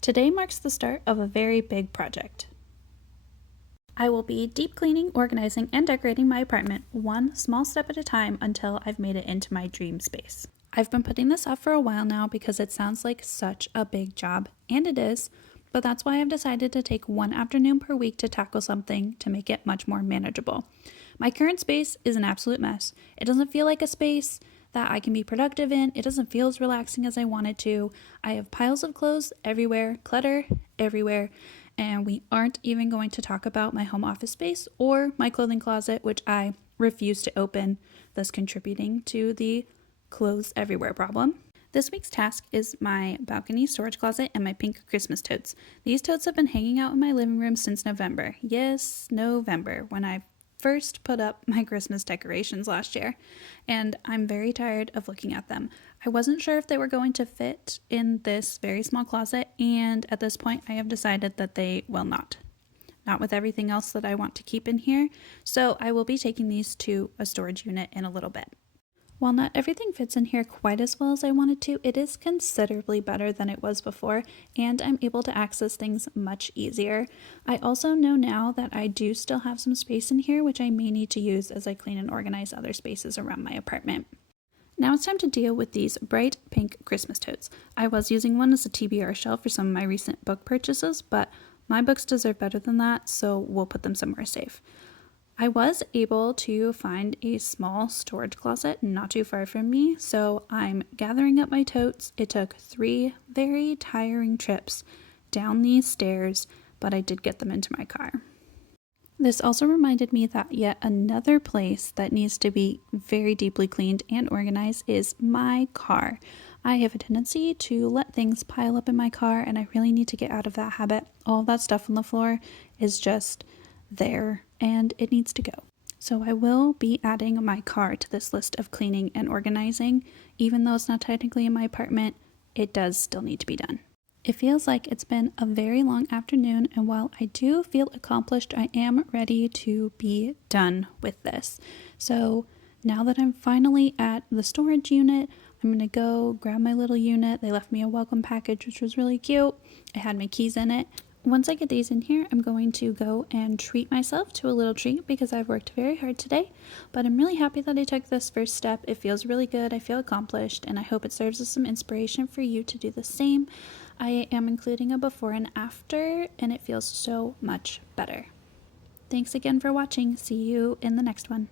Today marks the start of a very big project. I will be deep cleaning, organizing, and decorating my apartment one small step at a time until I've made it into my dream space. I've been putting this off for a while now because it sounds like such a big job, and it is, but that's why I've decided to take one afternoon per week to tackle something to make it much more manageable. My current space is an absolute mess. It doesn't feel like a space that I can be productive in. It doesn't feel as relaxing as I want it to. I have piles of clothes everywhere, clutter everywhere, and we aren't even going to talk about my home office space or my clothing closet, which I refuse to open, thus contributing to the clothes everywhere problem. This week's task is my balcony storage closet and my pink Christmas totes. These totes have been hanging out in my living room since November. Yes, November, when I first put up my Christmas decorations last year, and I'm very tired of looking at them. I wasn't sure if they were going to fit in this very small closet, and at this point I have decided that they will not. Not with everything else that I want to keep in here, so I will be taking these to a storage unit in a little bit. While not everything fits in here quite as well as I wanted to, it is considerably better than it was before, and I'm able to access things much easier. I also know now that I do still have some space in here, which I may need to use as I clean and organize other spaces around my apartment. Now it's time to deal with these bright pink Christmas totes. I was using one as a TBR shelf for some of my recent book purchases, but my books deserve better than that, so we'll put them somewhere safe. I was able to find a small storage closet not too far from me, so I'm gathering up my totes. It took 3 very tiring trips down these stairs, but I did get them into my car. This also reminded me that yet another place that needs to be very deeply cleaned and organized is my car. I have a tendency to let things pile up in my car, and I really need to get out of that habit. All of that stuff on the floor is just there, and it needs to go. So I will be adding my car to this list of cleaning and organizing. Even though it's not technically in my apartment, it does still need to be done. It feels like it's been a very long afternoon, and while I do feel accomplished, I am ready to be done with this. So now that I'm finally at the storage unit, I'm going to go grab my little unit. They left me a welcome package, which was really cute. It had my keys in it. Once I get these in here, I'm going to go and treat myself to a little treat because I've worked very hard today, but I'm really happy that I took this first step. It feels really good. I feel accomplished, and I hope it serves as some inspiration for you to do the same. I am including a before and after, and it feels so much better. Thanks again for watching. See you in the next one.